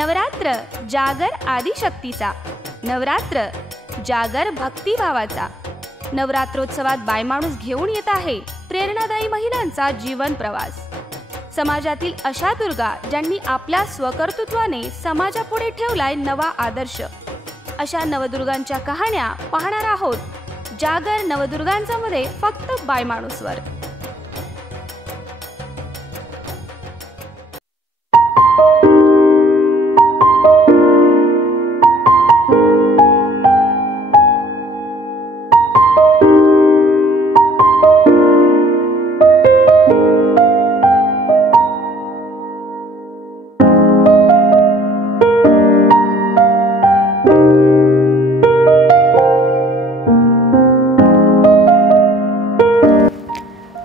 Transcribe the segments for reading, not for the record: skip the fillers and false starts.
नवरात्र जागर आदिशक्तीचा, नवरात्र जागर भक्तिभावाचा। नवरात्रोत्सवात बायमाणूस घेऊन येत आहे प्रेरणादायी महिलांचा जीवन प्रवास। समाजातील अशा दुर्गा ज्यांनी आपल्या स्वकर्तृत्वाने समाजापुढे ठेवलाय नवा आदर्श, अशा नवदुर्गांच्या कहाण्या पाहणार आहोत जागर नवदुर्गांचा मध्ये फक्त बायमाणूसवर।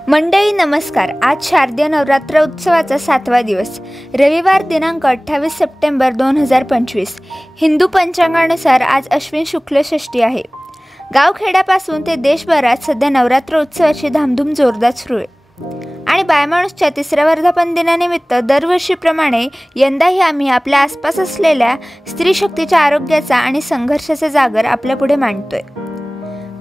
मंडळी नमस्कार। आज शारदीय नवरात्र उत्सवाचा 7वा दिवस, रविवार दिनांक 28 सप्टेंबर 2025। हिंदू पंचांगानुसार आज अश्विन शुक्ल षष्ठी आहे। गावखेड्यापासून ते देशभरात सध्या नवरात्र उत्सवाची धामधूम जोरदार सुरू आहे आणि बायमाणूसच्या 3ऱ्या वर्धापन दिनानिमित्त दरवर्षीप्रमाणे यंदाही आम्ही आपल्या आसपास असलेल्या स्त्री शक्तीच्या आरोग्याचा आणि संघर्षाचा जागर आपल्यापुढे मांडतोय।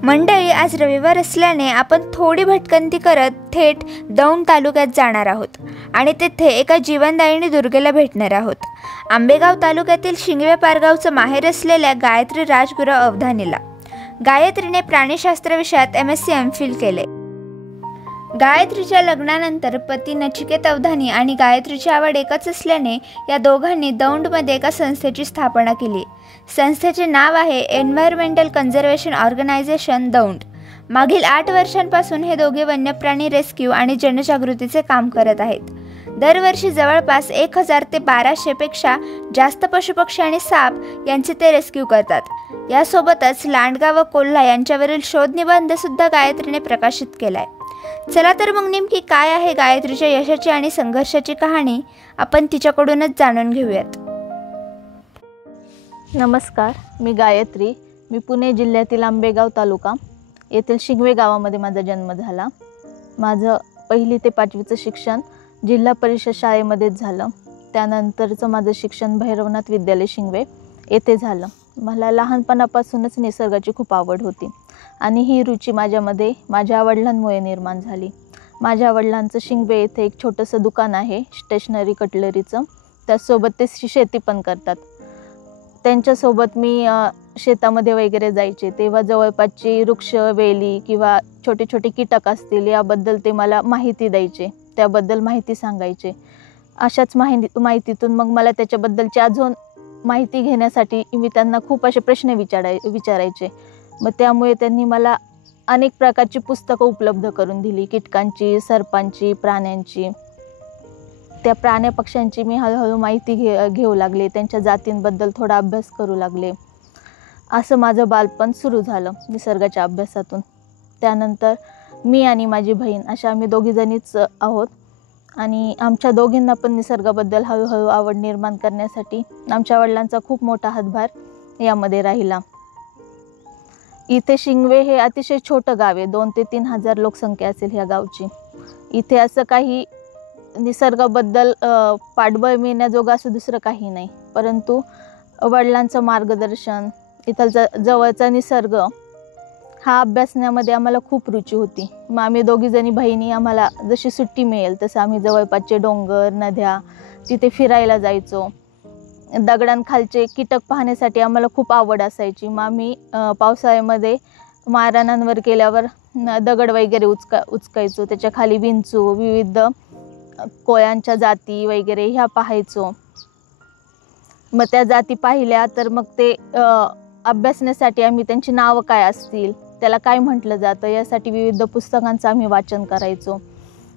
मंडळी आज रविवार असल्याने आपण थोडी भटकंती करत थेट दौंड तालुक्यात जाणार आहोत आणि तेथे एका जीवनदायिनी दुर्गेला भेटणार आहोत। आंबेगाव तालुक्यातील शिंगवे पारगावचं माहेर असलेल्या गायत्री राजगुरू अवधानीला। गायत्रीने प्राणीशास्त्र विषयात MSc MPhil केले। गायत्रीच्या लग्नानंतर पती नचिकेत अवधानी आणि गायत्रीची आवड एकच असल्याने या दोघांनी दौंडमध्ये एका संस्थेची स्थापना केली। संस्थेचे नाव आहे एन्व्हायरमेंटल कन्झर्वेशन ऑर्गनायझेशन दौंड। मागील 8 वर्षांपासून हे दोघे वन्यप्राणी रेस्क्यू आणि जनजागृतीचे काम करत आहेत। दरवर्षी जवळपास 1000 ते 1200 पेक्षा जास्त पशुपक्षी आणि साप यांचे ते रेस्क्यू करतात। यासोबतच लांडगा व कोल्हा यांच्यावरील शोध निबंध सुद्धा गायत्रीने प्रकाशित केलाय। चला तर मग नेमकी काय आहे गायत्रीच्या यशाची आणि संघर्षाची कहाणी, आपण तिच्याकडूनच जाणून घेऊयात। नमस्कार, मी गायत्री। मी पुणे जिल्ह्यातील आंबेगाव तालुका येथील शिंगवे गावामध्ये माझा जन्म झाला। माझं 1ली ते 5वीचं शिक्षण जिल्हा परिषद शाळेमध्येच झालं। त्यानंतरचं माझं शिक्षण भैरवनाथ विद्यालय शिंगवे येथे झालं। मला लहानपणापासूनच निसर्गाची खूप आवड होती आणि ही रुची माझ्यामध्ये माझ्या वडिलांमुळे निर्माण झाली। माझ्या वडिलांचं शिंगवे येथे एक छोटंसं दुकान आहे स्टेशनरी कटलरीचं, त्यासोबत ते शेती पण करतात। त्यांच्यासोबत मी शेतामध्ये वगैरे जायचे तेव्हा जवळपासची वृक्ष, वेली किंवा छोटे छोटे कीटक असतील याबद्दल ते मला माहिती द्यायचे, त्याबद्दल माहिती सांगायचे। अशाच माहितीतून मग मला त्याच्याबद्दलची अजून माहिती घेण्यासाठी मी त्यांना खूप असे प्रश्न विचारायचे। मग त्यामुळे त्यांनी मला अनेक प्रकारची पुस्तकं उपलब्ध करून दिली, कीटकांची, सर्पांची, प्राण्यांची। त्या प्राण्या पक्ष्यांची मी हळूहळू माहिती घेऊ लागले, त्यांच्या जातींबद्दल थोडा अभ्यास करू लागले। असं माझं बालपण सुरू झालं निसर्गाच्या अभ्यासातून। त्यानंतर मी आणि माझी बहीण अशा आम्ही दोघीजणीच आहोत आणि आमच्या दोघींना पण निसर्गाबद्दल हळूहळू आवड निर्माण करण्यासाठी आमच्या वडिलांचा खूप मोठा हातभार यामध्ये राहिला। इथे शिंगवे हे अतिशय छोटं गाव आहे, 2 ते 3 हजार लोकसंख्या असेल ह्या गावची। इथे असं काही निसर्गाबद्दल पाठबळ मिळण्याजोगं असं दुसरं काही नाही, परंतु वडिलांचं मार्गदर्शन, इथलचा जवळचा निसर्ग हा अभ्यासण्यामध्ये आम्हाला खूप रुची होती। मग आम्ही दोघीजणी बहिणी आम्हाला जशी सुट्टी मिळेल तसं आम्ही जवळपासचे डोंगर, नद्या तिथे फिरायला जायचो। दगडांखालचे कीटक पाहण्यासाठी आम्हाला खूप आवड असायची। मग आम्ही पावसाळ्यामध्ये माळरानांवर गेल्यावर दगड वगैरे उचकायचो, त्याच्या खाली विंचू, विविध कोळ्यांच्या जाती वगैरे ह्या पाहायचो। मग त्या जाती पाहिल्या तर मग ते अभ्यासण्यासाठी आम्ही त्यांची नावं काय असतील, त्याला काय म्हटलं जातं यासाठी विविध पुस्तकांचं आम्ही वाचन करायचो।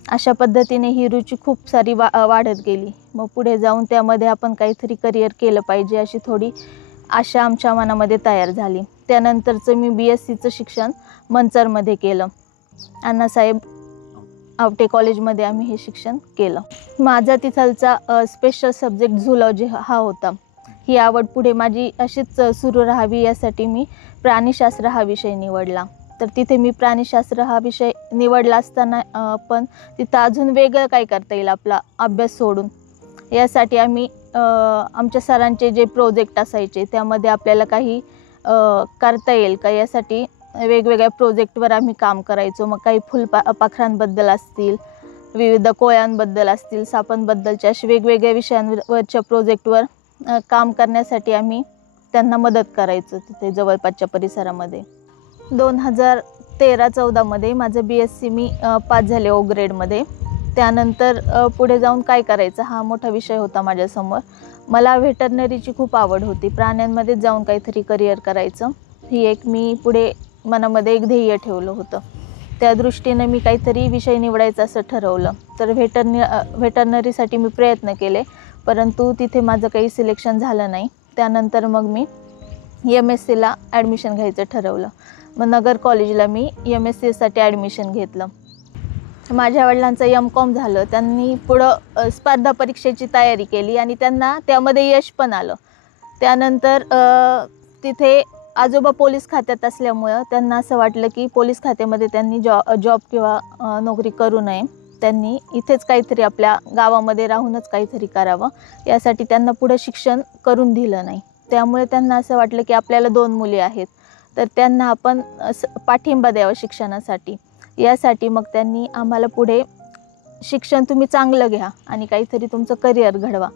अशा पद्धतीने ही रुची खूप सारी वाढत गेली। मग पुढे जाऊन त्यामध्ये आपण काहीतरी करिअर केलं पाहिजे अशी थोडी आशा आमच्या मनामध्ये तयार झाली। त्यानंतरचं मी BScचं शिक्षण मंचरमध्ये केलं, अण्णासाहेब आवटे कॉलेजमध्ये आम्ही हे शिक्षण केलं। माझा तिथलचा स्पेशल सब्जेक्ट झूलॉजी हा होता। ही आवड पुढे माझी अशीच सुरू राहावी यासाठी मी प्राणीशास्त्र हा विषय निवडला। तर तिथे मी प्राणीशास्त्र हा विषय निवडला असताना पण तिथं अजून वेगळं काय करता येईल आपला अभ्यास सोडून, यासाठी आम्ही आमच्या सरांचे जे प्रोजेक्ट असायचे त्यामध्ये आपल्याला काही करता येईल का यासाठी वेगवेगळ्या प्रोजेक्टवर आम्ही काम करायचो. मग काही पाखरांबद्दल असतील, विविध कोळ्यांबद्दल असतील, सापांबद्दलच्या अशा वेगवेगळ्या विषयांवरच्या प्रोजेक्टवर काम करण्यासाठी आम्ही त्यांना मदत करायचो तिथे जवळपासच्या परिसरामध्ये. 2013-14मध्ये माझं BSc मी पास झाले O ग्रेडमध्ये. त्यानंतर पुढे जाऊन काय करायचं हा मोठा विषय होता माझ्यासमोर. मला व्हेटरनरीची खूप आवड होती. प्राण्यांमध्ये जाऊन काहीतरी करिअर करायचं ही एक मी पुढे मनामध्ये एक ध्येय ठेवलं होतं. त्या दृष्टीने मी काहीतरी विषय निवडायचा असं ठरवलं. तर व्हेटरनरीसाठी मी प्रयत्न केले, परंतु तिथे माझं काही सिलेक्शन झालं नाही. त्यानंतर मग मी MScला ॲडमिशन घ्यायचं ठरवलं. मग नगर कॉलेजला मी MScसाठी ॲडमिशन घेतलं. माझ्या वडिलांचं M.Com झालं. त्यांनी पुढं स्पर्धा परीक्षेची तयारी केली आणि त्यांना त्यामध्ये यश पण आलं. त्यानंतर तिथे आजोबा पोलीस खात्यात असल्यामुळं त्यांना असं वाटलं की पोलीस खात्यामध्ये त्यांनी जॉब किंवा नोकरी करू नये. त्यांनी इथेच काहीतरी आपल्या गावामध्ये राहूनच काहीतरी करावं, यासाठी त्यांना पुढं शिक्षण करून दिलं नाही. त्यामुळे त्यांना असं वाटलं की आपल्याला 2 मुली आहेत तर त्यांना आपण पाठिंबा द्यावा शिक्षणासाठी. यासाठी मग त्यांनी आम्हाला पुढे शिक्षण तुम्ही चांगलं घ्या आणि काहीतरी तुमचं करिअर घडवा,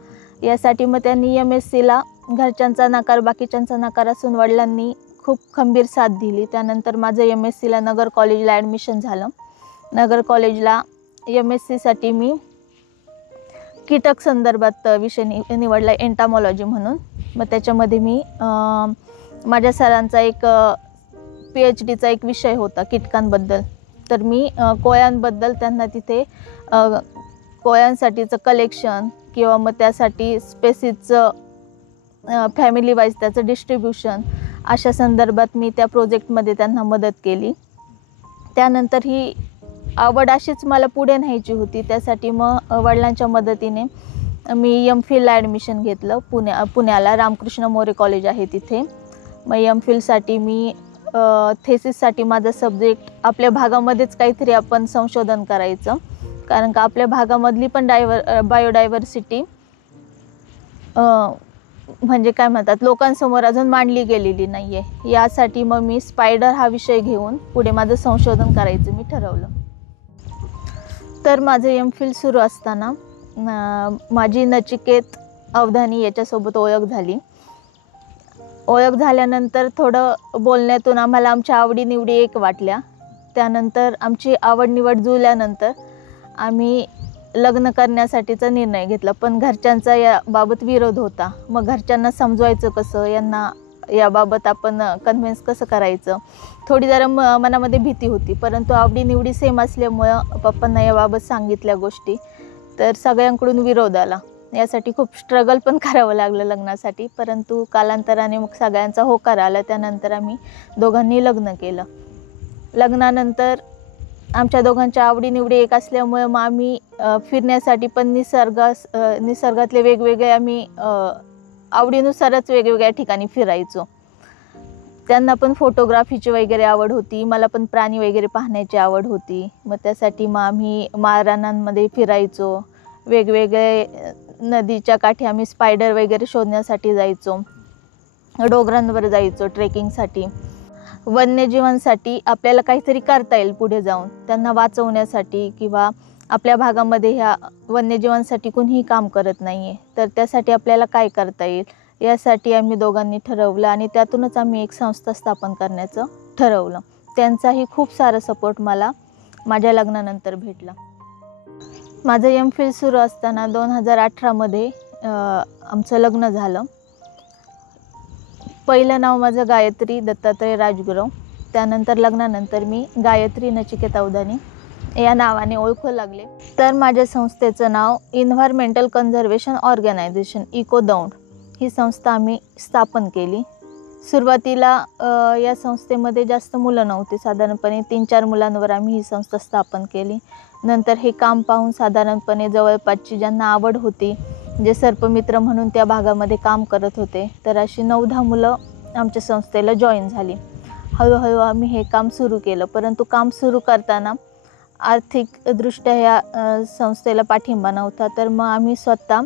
यासाठी मग त्यांनी MScला घरच्यांचा नकार, बाकीच्यांचा नकार असून वडिलांनी खूप खंबीर साथ दिली. त्यानंतर माझं MScला नगर कॉलेजला ॲडमिशन झालं. नगर कॉलेजला MScसाठी मी कीटक संदर्भात विषय निवडला, एंटामॉलॉजी म्हणून. मग त्याच्यामध्ये मी माझ्या सरांचा एक PhDचा एक विषय होता कीटकांबद्दल. तर मी कोळ्यांबद्दल त्यांना तिथे कोळ्यांसाठीचं कलेक्शन किंवा मग त्यासाठी स्पेसिसचं फॅमिली वाईज त्याचं डिस्ट्रीब्युशन अशा संदर्भात मी त्या प्रोजेक्टमध्ये त्यांना मदत केली. त्यानंतर ही आवड अशीच मला पुढे न्यायची होती. त्यासाठी मग वडिलांच्या मदतीने मी MPhilला ॲडमिशन घेतलं. पुण्याला रामकृष्ण मोरे कॉलेज आहे तिथे. मग MPhilसाठी मी थेसिससाठी माझा सब्जेक्ट आपल्या भागामध्येच काहीतरी आपण संशोधन करायचं, कारण का आपल्या भागामधली पण बायोडायव्हर्सिटी म्हणजे काय म्हणतात लोकांसमोर अजून मांडली गेलेली नाही आहे. यासाठी मग मी स्पायडर हा विषय घेऊन पुढे माझं संशोधन करायचं मी ठरवलं. तर माझं MPhil सुरू असताना माझी नचिकेत अवधानी याच्यासोबत ओळख झाली. ओळख झाल्यानंतर थोडं बोलण्यातून आम्हाला आमच्या आवडीनिवडी एक वाटल्या. त्यानंतर आमची आवड निवड जुळल्यानंतर आम्ही लग्न करण्यासाठीचा निर्णय घेतला. पण घरच्यांचा याबाबत विरोध होता. मग घरच्यांना समजवायचं कसं, यांना याबाबत आपण कन्व्हिन्स कसं करायचं, थोडी जरा मनामध्ये भीती होती. परंतु आवडीनिवडी सेम असल्यामुळं पप्पांना याबाबत सांगितल्या गोष्टी, तर सगळ्यांकडून विरोध आला. यासाठी खूप स्ट्रगल पण करावं लागलं लग्नासाठी. परंतु कालांतराने मग सगळ्यांचा होकार आला. त्यानंतर आम्ही दोघांनी लग्न केलं. लग्नानंतर आमच्या दोघांच्या आवडीनिवडी एक असल्यामुळे मग आम्ही फिरण्यासाठी पण निसर्गातले वेगवेगळे आम्ही आवडीनुसारच वेगवेगळ्या ठिकाणी फिरायचो. त्यांना पण फोटोग्राफीची वगैरे आवड होती, मला पण प्राणी वगैरे पाहण्याची आवड होती. मग त्यासाठी मग आम्ही माळरानांमध्ये फिरायचो. वेगवेगळे नदीच्या काठी आम्ही स्पायडर वगैरे शोधण्यासाठी जायचो, डोंगरांवर जायचो ट्रेकिंगसाठी. वन्यजीवांसाठी आपल्याला काहीतरी करता येईल पुढे जाऊन, त्यांना वाचवण्यासाठी किंवा आपल्या भागामध्ये ह्या वन्यजीवांसाठी कोणीही काम करत नाही आहे, तर त्यासाठी आपल्याला काय करता येईल यासाठी आम्ही दोघांनी ठरवलं आणि त्यातूनच आम्ही एक संस्था स्थापन करण्याचं ठरवलं. त्यांचाही खूप सारा सपोर्ट मला माझ्या लग्नानंतर भेटला. माझं MPhil सुरू असताना 2018मध्ये आमचं लग्न झालं. पहिलं नाव माझं गायत्री दत्तात्रय राजगुरू. त्यानंतर लग्नानंतर मी गायत्री नचिकेत अवधानी या नावाने ओळखू लागले. तर माझ्या संस्थेचं नाव एन्व्हायरमेंटल कन्झर्वेशन ऑर्गनायझेशन इकोदौंड ही संस्था आम्ही स्थापन केली. सुरुवातीला या संस्थेमध्ये जास्त मुलं नव्हती, साधारणपणे 3-4 मुलांवर आम्ही ही संस्था स्थापन केली. नंतर हे काम पाहून साधारणपणे जवळपासची ज्यांना आवड होती, जे सर्पमित्र म्हणून त्या भागामध्ये काम करत होते, तर अशी 9-10 मुलं आमच्या संस्थेला जॉईन झाली. हळूहळू आम्ही हे काम सुरू केलं. परंतु काम सुरू करताना आर्थिकदृष्ट्या ह्या संस्थेला पाठिंबा नव्हता. तर मग आम्ही स्वतः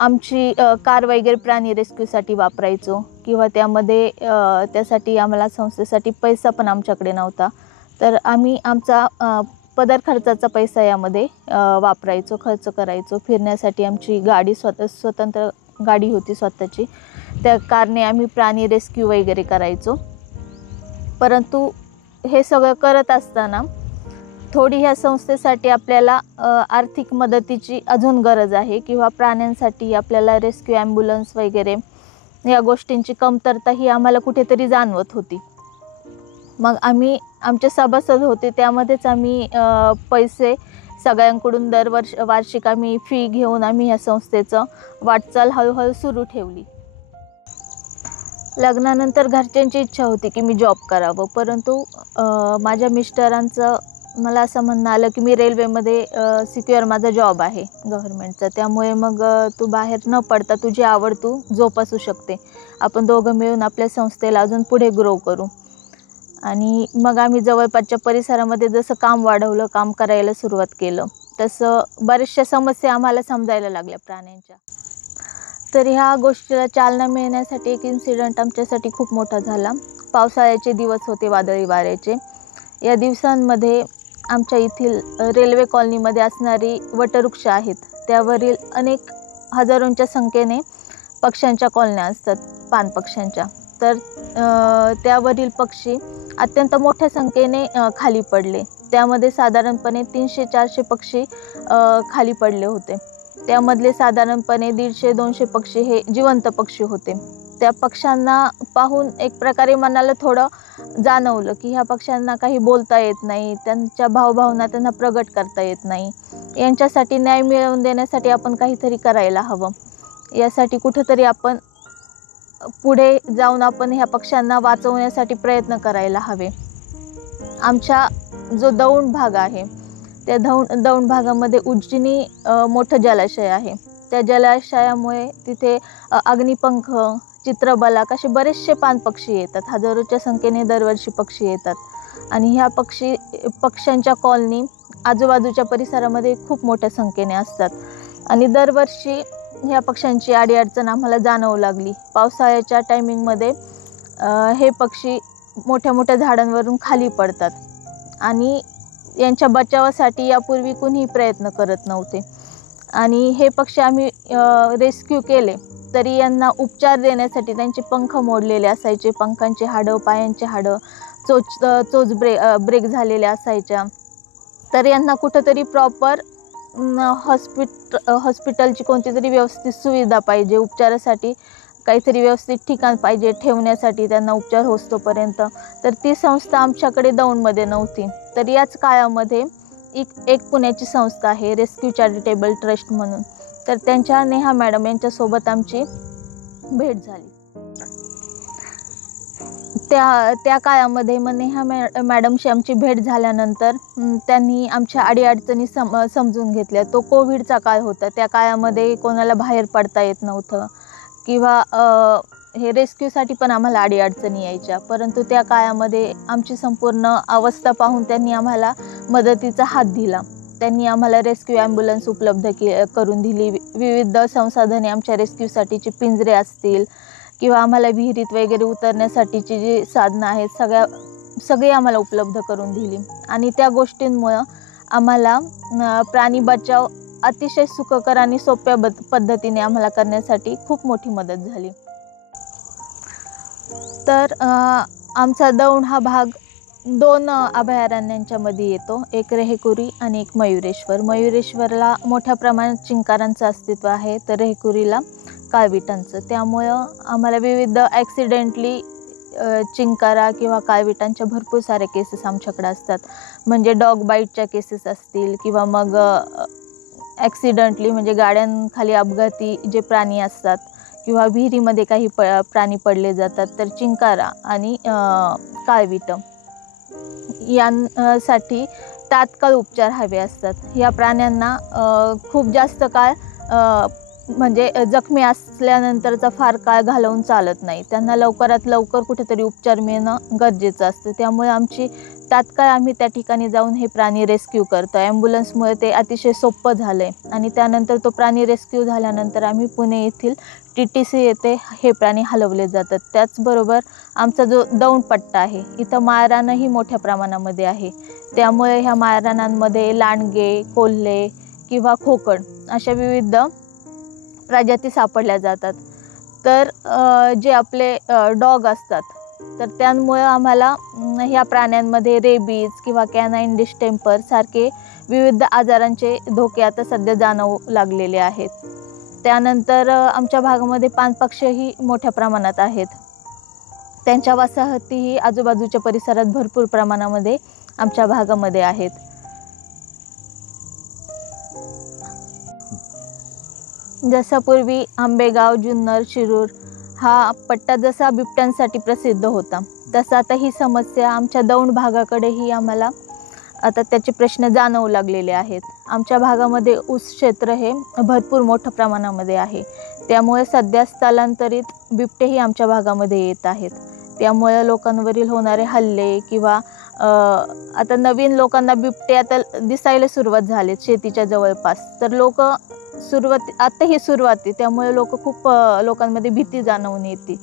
आमची कार वगैरे प्राणी रेस्क्यूसाठी वापरायचो किंवा त्यासाठी आम्हाला संस्थेसाठी पैसा पण आमच्याकडे नव्हता, तर आम्ही आमचा पदर खर्चाचा पैसा यामध्ये वापरायचो, खर्च करायचो. फिरण्यासाठी आमची गाडी स्वतंत्र गाडी होती स्वतःची, त्या कारने आम्ही प्राणी रेस्क्यू वगैरे करायचो. परंतु हे सगळं करत असताना थोडी ह्या संस्थेसाठी आपल्याला आर्थिक मदतीची अजून गरज आहे किंवा प्राण्यांसाठी आपल्याला रेस्क्यू ॲम्ब्युलन्स वगैरे या गोष्टींची कमतरता ही आम्हाला कुठेतरी जाणवत होती. मग आम्ही आमचे सभासद होते त्यामध्येच आम्ही पैसे सगळ्यांकडून वार्षिक आम्ही फी घेऊन आम्ही ह्या संस्थेचं वाटचाल हळूहळू सुरू ठेवली. लग्नानंतर घरच्यांची इच्छा होती की मी जॉब करावं, परंतु माझ्या मिस्टरांचं मला असं म्हणणं आलं की मी रेल्वेमध्ये सिक्युअर माझा जॉब आहे गव्हर्नमेंटचा, त्यामुळे मग तू बाहेर न पडता तुझी आवड तू जोपासू शकते, आपण दोघं मिळून आपल्या संस्थेला अजून पुढे ग्रो करू. आणि मग आम्ही जवळपासच्या परिसरामध्ये जसं काम वाढवलं, काम करायला सुरुवात केलं, तसं बऱ्याचशा समस्या आम्हाला समजायला लागल्या प्राण्यांच्या. तर ह्या गोष्टीला चालना मिळण्यासाठी एक इन्सिडेंट आमच्यासाठी खूप मोठा झाला. पावसाळ्याचे दिवस होते, वादळी वाऱ्याचे. या दिवसांमध्ये आमच्या येथील रेल्वे कॉलनीमध्ये असणारी वटवृक्ष आहेत, त्यावरील अनेक हजारोंच्या संख्येने पक्ष्यांच्या कॉलन्या असतात, पानपक्ष्यांच्या. तर त्यावरील पक्षी अत्यंत मोठ्या संख्येने खाली पडले. त्यामध्ये साधारणपणे 300-400 पक्षी खाली पडले होते. त्यामधले साधारणपणे 150-200 पक्षी हे जिवंत पक्षी होते. त्या पक्ष्यांना पाहून एक प्रकारे मनाला थोडं जाणवलं की ह्या पक्ष्यांना काही बोलता येत नाही, त्यांच्या भावभावना त्यांना प्रगट करता येत नाही. यांच्यासाठी न्याय मिळवून देण्यासाठी आपण काहीतरी करायला हवं. यासाठी कुठंतरी आपण पुढे जाऊन आपण ह्या पक्ष्यांना वाचवण्यासाठी प्रयत्न करायला हवे. आमच्या जो दौंड भाग आहे त्या दौंड भागामध्ये उज्जनी मोठं जलाशय आहे. त्या जलाशयामुळे तिथे अग्निपंख, चित्रबलाक असे बरेचसे पानपक्षी येतात. हजारोच्या संख्येने दरवर्षी पक्षी येतात आणि ह्या पक्ष्यांच्या कॉलनी आजूबाजूच्या परिसरामध्ये खूप मोठ्या संख्येने असतात आणि दरवर्षी ह्या पक्ष्यांची अडीअडचण आम्हाला जाणवू लागली. पावसाळ्याच्या टायमिंगमध्ये हे पक्षी मोठ्या मोठ्या झाडांवरून खाली पडतात आणि यांच्या बचावासाठी यापूर्वी कुणीही प्रयत्न करत नव्हते आणि हे पक्षी आम्ही रेस्क्यू केले तरी यांना उपचार देण्यासाठी त्यांचे पंख मोडलेले असायचे, पंखांचे हाडं, पायांचे हाडं, चोच ब्रेक झालेल्या असायच्या. तर यांना कुठंतरी प्रॉपर हॉस्पिटलची कोणती तरी व्यवस्थित सुविधा पाहिजे, उपचारासाठी काहीतरी व्यवस्थित ठिकाण पाहिजे ठेवण्यासाठी त्यांना उपचार होतोपर्यंत. तर ती संस्था आमच्याकडे दौंडमध्ये नव्हती. तर याच काळामध्ये एक पुण्याची संस्था आहे रेस्क्यू चॅरिटेबल ट्रस्ट म्हणून, तर त्यांच्या नेहा मॅडम यांच्यासोबत आमची भेट झाली. त्या काळामध्ये मग नेहा मॅडमशी आमची भेट झाल्यानंतर त्यांनी आमच्या अडीअडचणी समजून घेतल्या. तो कोविडचा काळ होता, त्या काळामध्ये कोणाला बाहेर पडता येत नव्हतं किंवा हे रेस्क्यूसाठी पण आम्हाला अडीअडचणी यायच्या, परंतु त्या काळामध्ये आमची संपूर्ण अवस्था पाहून त्यांनी आम्हाला मदतीचा हात दिला. त्यांनी आम्हाला रेस्क्यू ॲम्ब्युलन्स उपलब्ध करून दिली. विविध संसाधने आमच्या रेस्क्यूसाठीचे पिंजरे असतील किंवा आम्हाला विहिरीत वगैरे उतरण्यासाठीची जी साधनं आहेत सगळी आम्हाला उपलब्ध करून दिली आणि त्या गोष्टींमुळं आम्हाला प्राणी बचाव अतिशय सुखकर आणि सोप्या पद्धतीने आम्हाला करण्यासाठी खूप मोठी मदत झाली. तर आमचा दौंड हा भाग 2 अभयारण्यांच्या मध्ये येतो, एक रेहेकुरी आणि एक मयुरेश्वर. मयुरेश्वरला मोठ्या प्रमाणात चिंकारांचं अस्तित्व आहे, तर रेहेकुरीला काळविटांचं. त्यामुळं आम्हाला विविध ॲक्सिडेंटली चिंकारा किंवा काळविटांच्या भरपूर सारे केसेस आमच्याकडे असतात. म्हणजे डॉग बाईटच्या केसेस असतील किंवा मग ॲक्सिडेंटली म्हणजे गाड्यांखाली अपघाती जे प्राणी असतात किंवा विहिरीमध्ये काही प्राणी पडले जातात, तर चिंकारा आणि काळविटं यांसाठी तात्काळ उपचार हवे असतात. या प्राण्यांना खूप जास्त काळ म्हणजे जखमी असल्यानंतरचा फार काळ घालवून चालत नाही. त्यांना लवकरात लवकर कुठेतरी उपचार मिळणं गरजेचं असतं. त्यामुळे तात्काळ आम्ही त्या ठिकाणी जाऊन हे प्राणी रेस्क्यू करतो. ॲम्ब्युलन्समुळे ते अतिशय सोपं झालं आहे. आणि त्यानंतर तो प्राणी रेस्क्यू झाल्यानंतर आम्ही पुणे येथील TTC येथे हे प्राणी हलवले जातात. त्याचबरोबर आमचा जो दौंडपट्टा आहे, इथं माळरानंही मोठ्या प्रमाणामध्ये आहे. त्यामुळे ह्या माळरानांमध्ये लांडगे, कोल्हे किंवा खोकड अशा विविध प्रजाती सापडल्या जातात. तर जे आपले डॉग असतात, तर त्यामुळे आम्हाला ह्या प्राण्यांमध्ये रेबीज किंवा कॅनाईन डिस्टेंपर सारखे विविध आजारांचे धोके आता सध्या जाणवू लागलेले आहेत. त्यानंतर आमच्या भागामध्ये पाणपक्षीही मोठ्या प्रमाणात आहेत. त्यांच्या वसाहतीही आजूबाजूच्या परिसरात भरपूर प्रमाणामध्ये आमच्या भागामध्ये आहेत. जसा पूर्वी आंबेगाव, जुन्नर, शिरूर हा पट्टा जसा बिबट्यांसाठी प्रसिद्ध होता, तसा आता ही समस्या आमच्या दौंड भागाकडेही आम्हाला आता त्याचे प्रश्न जाणवू लागलेले आहेत. आमच्या भागामध्ये ऊस क्षेत्र हे भरपूर मोठ्या प्रमाणामध्ये आहे. त्यामुळे सध्या स्थलांतरित बिबटेही आमच्या भागामध्ये येत आहेत. त्यामुळे लोकांवरील होणारे हल्ले किंवा आता नवीन लोकांना बिबटे आता दिसायला सुरुवात झालेत शेतीच्या जवळपास. तर आता ही सुरुवात त्यामुळे खूप लोकांमध्ये भीती जाणवून येते.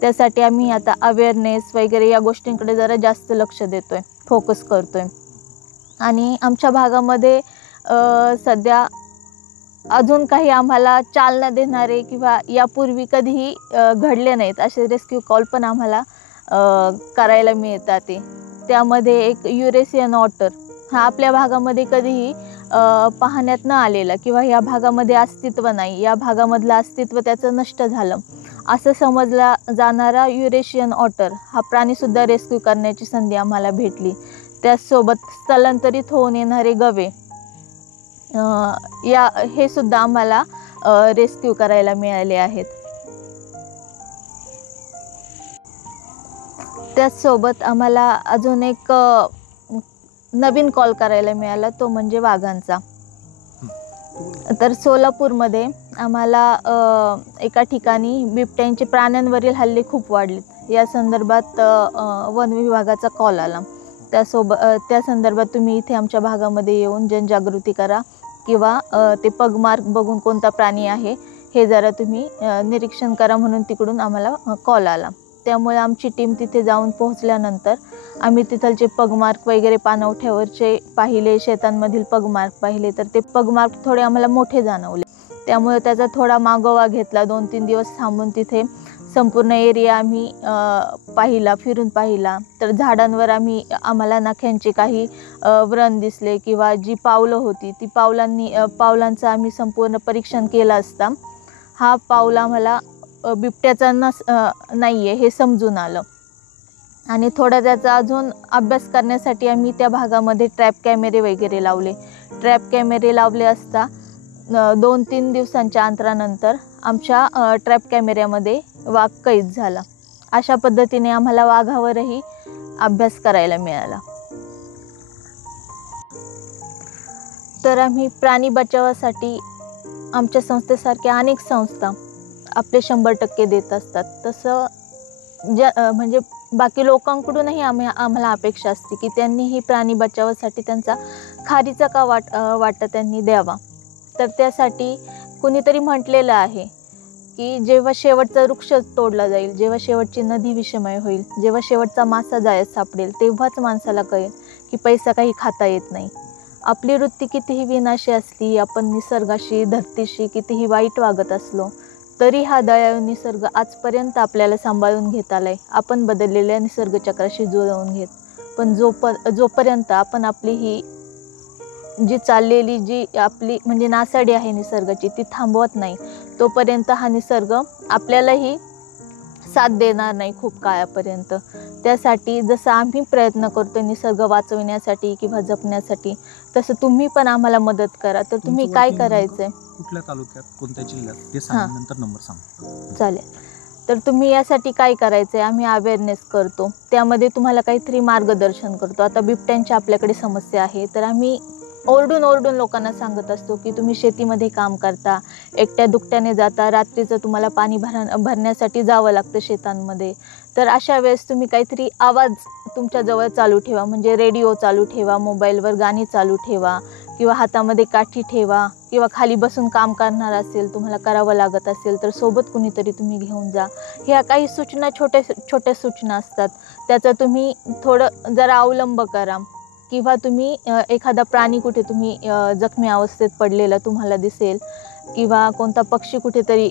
त्यासाठी आम्ही आता अवेअरनेस वगैरे या गोष्टींकडे जरा जास्त लक्ष देतोय, फोकस करतोय. आणि आमच्या भागामध्ये सध्या अजून काही आम्हाला चालना देणारे किंवा यापूर्वी कधीही घडले नाहीत असे रेस्क्यू कॉल पण आम्हाला करायला मिळतात. त्यामध्ये एक युरेशियन ऑटर हा आपल्या भागामध्ये कधीही पाहण्यात न आलेला किंवा या भागामध्ये अस्तित्व नाही, या भागामधलं अस्तित्व त्याचं नष्ट झालं असं समजला जाणारा युरेशियन ऑटर हा प्राणीसुद्धा रेस्क्यू करण्याची संधी आम्हाला भेटली. त्याचसोबत स्थलांतरित होऊन येणारे गवे हे सुद्धा आम्हाला रेस्क्यू करायला मिळाले आहेत. त्याचसोबत आम्हाला अजून एक नवीन कॉल करायला मिळाला, तो म्हणजे वाघांचा. तर सोलापूरमध्ये आम्हाला एका ठिकाणी बिबट्यांचे प्राण्यांवरील हल्ले खूप वाढलेत या संदर्भात वन विभागाचा कॉल आला. त्या संदर्भात तुम्ही इथे आमच्या भागामध्ये येऊन जनजागृती करा किंवा ते पगमार्क बघून कोणता प्राणी आहे हे जरा तुम्ही निरीक्षण करा म्हणून तिकडून आम्हाला कॉल आला. त्यामुळे आमची टीम तिथे जाऊन पोहोचल्यानंतर आम्ही तिथलचे पगमार्क वगैरे पाणवठ्यावरचे पाहिले, शेतांमधील पगमार्क पाहिले. तर ते पगमार्क थोडे आम्हाला मोठे जाणवले. त्यामुळे त्याचा थोडा मागोवा घेतला. 2-3 दिवस थांबून तिथे संपूर्ण एरिया आम्ही फिरून पाहिला. तर झाडांवर आम्हाला नख्यांचे काही व्रण दिसले किंवा जी पावलं होती ती पावलांचं आम्ही संपूर्ण परीक्षण केलं असता हा पाऊल आम्हाला बिबट्याचा नाही आहे हे समजून आलं. आणि थोडा त्याचा अजून अभ्यास करण्यासाठी आम्ही त्या भागामध्ये ट्रॅप कॅमेरे वगैरे लावले. ट्रॅप कॅमेरे लावले असता 2-3 दिवसांच्या अंतरानंतर आमच्या ट्रॅप कॅमेऱ्यामध्ये वाघ कैद झाला. अशा पद्धतीने आम्हाला वाघावरही अभ्यास करायला मिळाला. तर आम्ही प्राणी बचावासाठी आमच्या संस्थेसारख्या अनेक संस्था आपले 100% देत असतात. तसं म्हणजे बाकी लोकांकडूनही आम्हाला अपेक्षा असते की त्यांनीही प्राणी बचावासाठी त्यांचा खारीचा का वाटा त्यांनी द्यावा. तर त्यासाठी कुणीतरी म्हटलेलं आहे की जेव्हा शेवटचा वृक्ष तोडला जाईल, जेव्हा शेवटची नदी विषमय होईल, जेव्हा शेवटचा मासा जाळ्यात सापडेल, तेव्हाच माणसाला कळेल की पैसा काही खाता येत नाही. आपली वृत्ती कितीही विनाशी असली, आपण निसर्गाशी, धरतीशी कितीही वाईट वागत असलो तरी हा दयाळू निसर्ग आजपर्यंत आपल्याला सांभाळून घेत आलाय. आपण बदललेल्या निसर्गचक्राशी जुळवून घेत. पण जोपर्यंत आपण आपली ही जी चाललेली जी आपली म्हणजे नासाडी आहे निसर्गाची ती थांबवत नाही, तोपर्यंत हा निसर्ग आपल्यालाही साथ देणार नाही खूप काळापर्यंत. त्यासाठी जसं आम्ही प्रयत्न करतो निसर्ग वाचवण्यासाठी किंवा जपण्यासाठी, तसं तुम्ही पण आम्हाला मदत करा. तर तुम्ही काय करायचंय, कुठल्या तालुक्यात, कोणत्या जिल्ह्यात ते सांगितल्यानंतर नंबर सांगा. चालेल. तर तुम्ही यासाठी काय करायचं आहे, आम्ही अवेअरनेस करतो, त्यामध्ये तुम्हाला काहीतरी मार्गदर्शन करतो. आता बिबट्यांची आपल्याकडे समस्या आहे, तर आम्ही ओरडून ओरडून लोकांना सांगत असतो की तुम्ही शेतीमध्ये काम करता, एकट्या दुकट्याने जाता, रात्रीचं तुम्हाला पाणी भरण्यासाठी जावं लागतं शेतांमध्ये. तर अशा वेळेस तुम्ही काहीतरी आवाज तुमच्याजवळ चालू ठेवा, म्हणजे रेडिओ चालू ठेवा, मोबाईलवर गाणी चालू ठेवा किंवा हातामध्ये काठी ठेवा किंवा खाली बसून काम करणार असेल, तुम्हाला करावं लागत असेल तर सोबत कुणीतरी तुम्ही घेऊन जा. ह्या काही सूचना छोट्या सूचना असतात, त्याचा तुम्ही थोडं जरा अवलंब करा. किंवा तुम्ही एखादा प्राणी कुठे तुम्ही जखमी अवस्थेत पडलेला तुम्हाला दिसेल किंवा कोणता पक्षी कुठेतरी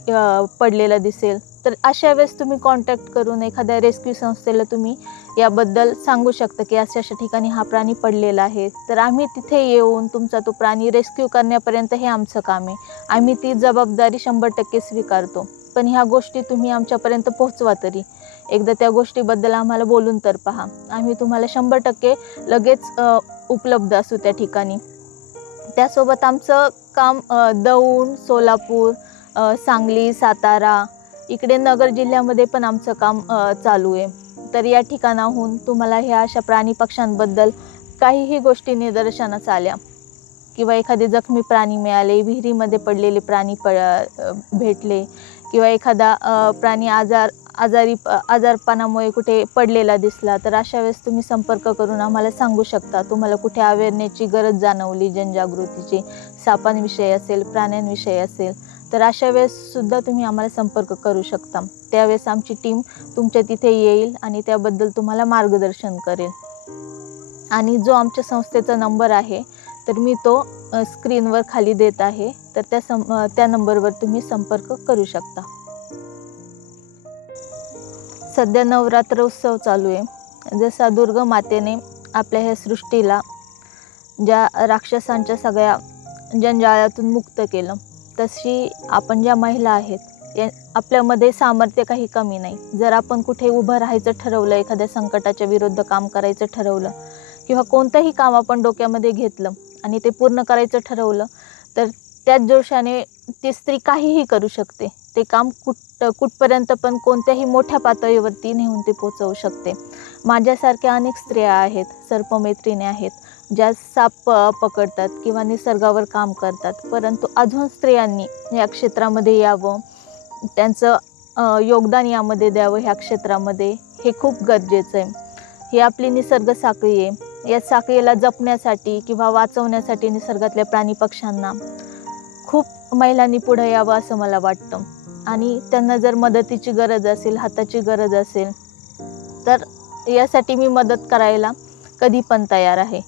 पडलेला दिसेल, तर अशा वेळेस तुम्ही कॉन्टॅक्ट करून एखाद्या रेस्क्यू संस्थेला तुम्ही याबद्दल सांगू शकता की अशा अशा ठिकाणी हा प्राणी पडलेला आहे, तर आम्ही तिथे येऊन तुमचा तो प्राणी रेस्क्यू करण्यापर्यंत हे आमचं काम आहे. आम्ही ती जबाबदारी 100% स्वीकारतो. पण ह्या गोष्टी तुम्ही आमच्यापर्यंत पोहोचवा तरी. एकदा त्या गोष्टीबद्दल आम्हाला बोलून तर पहा. आम्ही तुम्हाला 100% लगेच उपलब्ध असू त्या ठिकाणी. त्यासोबत आमचं काम दौंड, सोलापूर, सांगली, सातारा इकडे नगर जिल्ह्यामध्ये पण आमचं काम चालू आहे. तर या ठिकाणाहून तुम्हाला ह्या अशा प्राणी पक्ष्यांबद्दल काहीही गोष्टी निदर्शनास आल्या किंवा एखादे जखमी प्राणी मिळाले, विहिरीमध्ये पडलेले प्राणी भेटले किंवा एखादा प्राणी आजारपणामुळे कुठे पडलेला दिसला, तर अशा वेळेस तुम्ही संपर्क करून आम्हाला सांगू शकता. तुम्हाला कुठे अवेअरनेसची गरज जाणवली, जनजागृतीची, सापांविषयी असेल, प्राण्यांविषयी असेल, तर अशा वेळेससुद्धा तुम्ही आम्हाला संपर्क करू शकता. त्यावेळेस आमची टीम तुमच्या तिथे येईल आणि त्याबद्दल तुम्हाला मार्गदर्शन करेल. आणि जो आमच्या संस्थेचा नंबर आहे तर मी तो स्क्रीनवर खाली देत आहे, तर त्या नंबरवर तुम्ही संपर्क करू शकता. सध्या नवरात्र उत्सव चालू आहे. जसा दुर्गा मातेने आपल्या ह्या सृष्टीला ज्या राक्षसांच्या सगळ्या जंजाळातून मुक्त केलं, तशी आपण ज्या महिला आहेत आपल्यामध्ये सामर्थ्य काही कमी नाही. जर आपण कुठे उभं राहायचं ठरवलं, एखाद्या संकटाच्या विरुद्ध काम करायचं ठरवलं किंवा कोणतंही काम आपण डोक्यामध्ये घेतलं आणि ते पूर्ण करायचं ठरवलं, तर त्याच जोशाने ती स्त्री काहीही करू शकते. ते काम कुठपर्यंत पण कोणत्याही मोठ्या पातळीवरती नेऊन ते पोचवू शकते. माझ्यासारख्या अनेक स्त्रिया आहेत, सर्पमैत्रिणी आहेत, ज्या साप पकडतात किंवा निसर्गावर काम करतात, परंतु अजून स्त्रियांनी या क्षेत्रामध्ये यावं, त्यांचं योगदान यामध्ये द्यावं ह्या क्षेत्रामध्ये, हे खूप गरजेचं आहे. ही आपली निसर्ग साखळी आहे. या साखळीला जपण्यासाठी किंवा वाचवण्यासाठी निसर्गातल्या प्राणी पक्ष्यांना खूप महिलांनी पुढे यावं असं मला वाटतं. आणि त्यांना जर मदतीची गरज असेल, हाताची गरज असेल, तर यासाठी मी मदत करायला कधी पण तयार आहे.